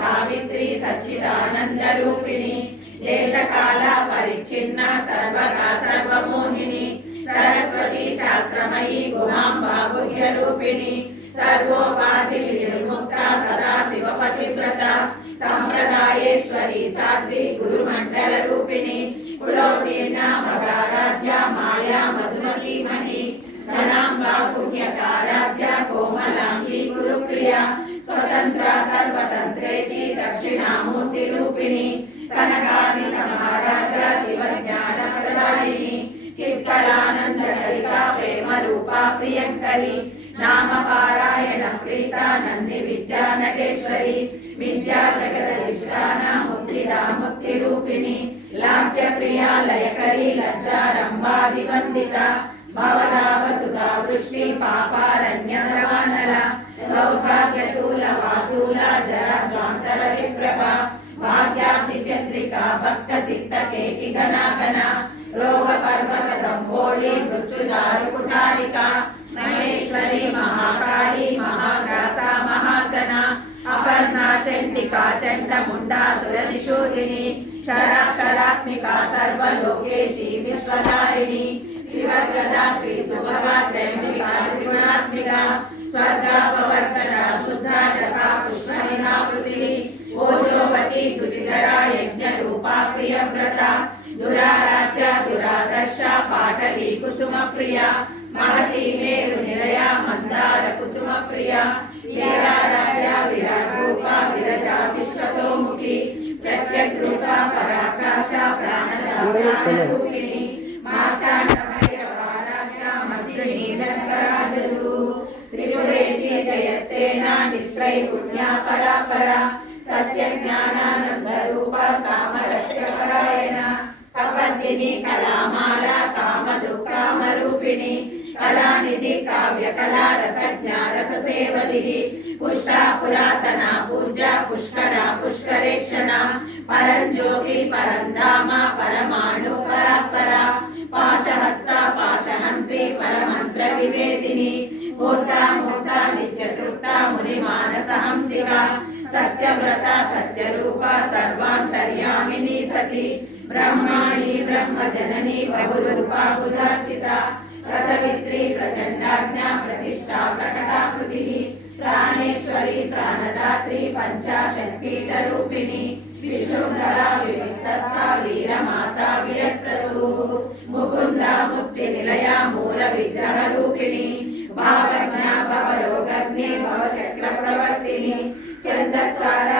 सावित्री सच्चिदानंद रूपिणी देश काल परिच्छिन्न सर्वगा सर्वमोहिनी सरस्वती शास्त्रमयी गुहांबा गुह्य रूपिणी सर्वोपाधि विनिर्मुक्ता सदा शिवपतिव्रता संप्रदायेश्वरी साध्वी गुरुमंडल रूपिणी कुलोत्तीर्णा मगाराज्या माया मधुमती मही गणांबा गुह्यकाराज्या कोमलांगी गुरुप्रिया स्वतंत्रा सर्वतंत्रेशी दक्षिणामूर्ति रूपिणी सनकादि समाराजा शिवज्ञान प्रदायिनी चित्कलानंद हरिका प्रेम रूपा प्रियंकरी नाम पारायण प्रीता नंदी विद्या नटेश्वरी विद्या जगदधिष्ठान मुक्तिदा मुक्ति रूपिणी लास्य प्रिया लयकरी लज्जारंभादि वंदिता भवदाव सुधा वृष्टि पापारण्यवानला सौभाग्यतूल वातूला जराद्वांतर विप्रभा भाग्याब्धि चंद्रिका भक्त चित्त केकि गना गना रोग पर्वत दंभोळी मृत्युदारु कुठारिका महेश्वरी महाकाली महाग्रासा महासना अपर्णा चंडिका चंड मुंडासुर निषूदिनी क्षराक्षरात्मिका सर्वलोकेशी विश्वधारिणी त्रिवर्गदा त्रिसुभगा त्रयंबिका त्रिगुणात्मिका स्वर्गापवर्गदा शुद्धा जपा पुष्पनिनावृतिः ओजोवती दुतिधरा यज्ञ रूपा प्रियव्रता दुराराध्य दुरादर्शा पाटली कुसुम प्रिया महती मेरु निलया मंदार कुसुम प्रिया वीरा राजा विराट रूपा विरजा विश्वतोमुखी प्रत्यक रूपा पराकाशा प्राणरूपिणी मार्तांड भैरवा राजा मंत्रिणी दशराजलु त्रिपुरेशी जयसेना निस्त्रैगुण्या परापरा सत्य ज्ञानानंद रूपा सामरस्य परायणा कपद्दिनी कलामाला कामदुःखाम रूपिणी कलानिधि काव्य कला रसज्ञा रससेवधिः पुष्टा पुरातना पूज्या पुष्करा पुष्करेक्षणा परञ्ज्योति परन्धामा परमाणु परात्परा पाशहस्ता पाशहन्त्री परमन्त्र निवेदिनी मूर्ता मूर्ता नित्यतृप्ता मुनिमानसहंसिका सत्यव्रता सत्यरूपा सर्वान्तर्यामिनी सती ब्रह्माणी ब्रह्मजननी बहुरूपा बुधार्चिता रसवित्री प्रचंडाज्ञा प्रतिष्ठा प्रकटाकृतिः प्राणेश्वरी प्राणदात्री पंचाशत्पीठ रूपिणी विशृंखला विविक्तस्था वीरमाता वियत्रसूः मुकुंदा मुक्ति निलया मूल विग्रह रूपिणी भावज्ञा भवरोगग्ने भवचक्र प्रवर्तिनी छन्दस्सारा